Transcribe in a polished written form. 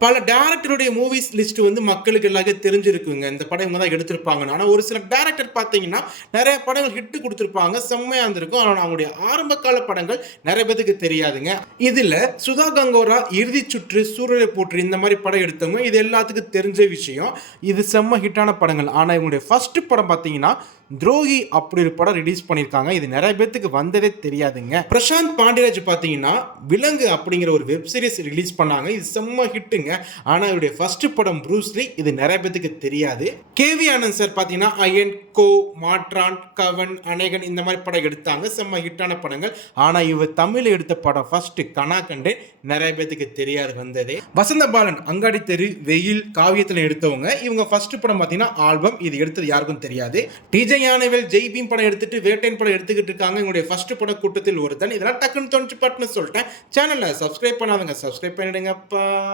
பல டைரக்டருடைய movies list வந்து மக்களுக்கு எல்லாருக்கும் தெரிஞ்சிருக்குங்க. இந்த படம் இவங்க தான் எடுத்திருப்பாங்கன்னு. ஆனா ஒரு சில டைரக்டர் பார்த்தீங்கன்னா, நெறைய படங்கள் ஹிட் குடுத்திருப்பாங்க. செம்மையா இருந்திருக்கும். ஆனா அவங்களுடைய ஆரம்ப கால படங்கள் நெறைய பேத்துக்கு தெரியாதுங்க. இதுல சுதா கங்கோரா, இறுதிச் சுற்று, சூரரை போற்று இந்த மாரி படம் எடுத்தவங்க. இது எல்லாத்துக்கும் தெரிஞ்ச விஷயம். இது செம்ம ஹிட்டான படங்கள். ஆனா இவங்களுடைய ஃபர்ஸ்ட் படம் பார்த்தீங்கன்னா, துரோகி அப்படி ஒரு படம் ரிலீஸ் பண்ணியிருக்காங்க. இது நெறைய பேத்துக்கு வந்ததே தெரியாதுங்க. பிரசாந்த் பாண்டியராஜ் பார்த்தீங்கன்னா, விலங்கு அப்படிங்கிற ஒரு வெப் சீரிஸ் ரிலீஸ் பண்ணாங்க. இது செம்ம ஹிட்டுங்க. ஆனா இவருடைய ஃபர்ஸ்ட் படம் ப்ரூஸ்லி இது நிறைய பேத்துக்கு தெரியாது. கேவி ஆனந்த் சார் பார்த்தீங்கன்னா அயன், கோ, மாற்றான், கவன், அநேகன் இந்த மாதிரி படம் எடுத்தாங்க. செம்ம ஹிட்டான படங்கள். ஆனா இவர் தமிழ் எடுத்த படம் ஃபர்ஸ்ட் கனாகண்டே நிறைய பேத்துக்கு தெரியாது வந்ததே. வசந்த பாலன் அங்காடி தெரு, வெயில், காவியத்தில் எடுத்தவங்க. இவங்க ஃபர்ஸ்ட் படம் பார்த்தீங்கன்னா ஆல்பம். இது எடுத்தது யாருக்கும் தெரியாது. டிஜே யானவேல் ஜெய் பீம் படம் எடுத்துட்டு வேட்டையன் படம் எடுத்துக்கிட்டு இருக்காங்க. இவங்களுடைய ஃபர்ஸ்ட் படம் கூட்டத்தில் ஒருத்தன். இதெல்லாம் டக்குன்னு தோணுச்சு பட்டுன்னு சொல்லிட்டேன். சேனலை சப்ஸ்கிரைப் பண்ணாதவங்க சப்ஸ்கிரைப் பண்ணிடுங்கப்பா.